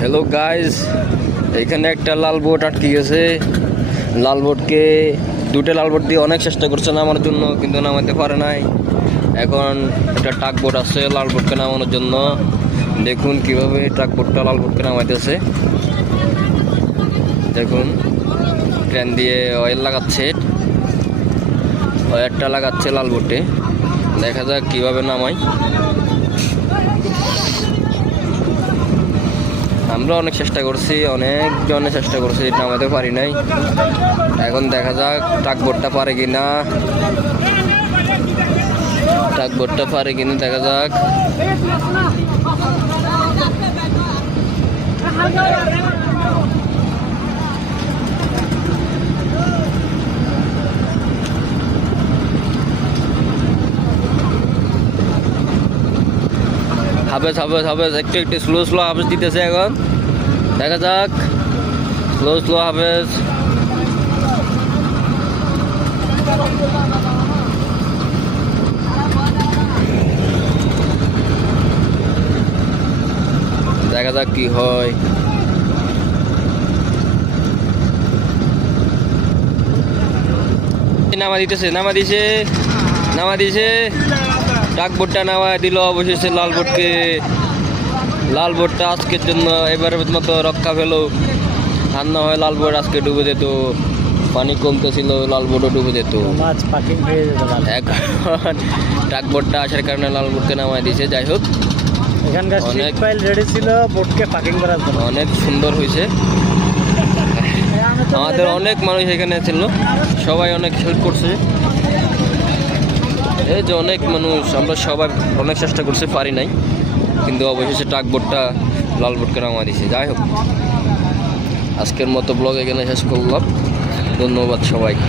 Hello guys, এখানে একটা লাল boat আটকে গেছে। লাল বোটকে দুটো লাল বোট দিয়ে অনেক চেষ্টা করছে নামানোর জন্য, কিন্তু নামাতে পারে নাই। এখন একটা ট্রাক বোট আছে লাল বোটকে নামানোর জন্য। দেখুন কিভাবে ট্রাক বোটটা লাল বোটকে নামাইতেছে। দেখুন ক্রেন দিয়ে অয়েল লাগাচ্ছে, অয়েলটা লাগাচ্ছে লাল বোটে। দেখা যাক কিভাবে নামাই। আমরা অনেক চেষ্টা করছি, অনেকজনে চেষ্টা করছি, নামাতে পারি নাই। এখন দেখা যাক ট্রাক বোটটা পারে কিনা, ট্রাক বোটটা পারে কিনা দেখা যাক। হাফেজ হাফেজ হাফেজ একটু একটু স্লো স্লো হাফেজ দিতেছে। এখন দেখা যাক, স্লো স্লো হাফেজ। দেখা যাক কি হয়। নামা দিতেছে, নামা দিছে, নামা দিছে। ট্রাক বোটটা নামা দিল অবশেষে লাল বোটকে। লাল বোটটা আজকের জন্য এবারের মতো রক্ষা পেল। আর না হয় লাল বোট আজকে ডুবে যেত, পানি কমতেছিল, লাল বোটও ডুবে যেত। এখন ট্রাক বোটটা আসার কারণে লাল বোটকে নামাই দিয়েছে। যাই হোক, এখানকার অনেক ফাইল রেডি ছিল বোটকে পার্কিং করার জন্য। অনেক সুন্দর হয়েছে। আমাদের অনেক মানুষ এখানে ছিল, সবাই অনেক হেল্প করছে। এই যে অনেক মানুষ, আমরা সবাই অনেক চেষ্টা করছি, পারি নাই, কিন্তু অবশেষে ট্রাক বোটটা লাল বোটকে নামা দিয়েছে। যাই হোক, আজকের মতো ব্লগ এখানে শেষ করলাম। ধন্যবাদ সবাইকে।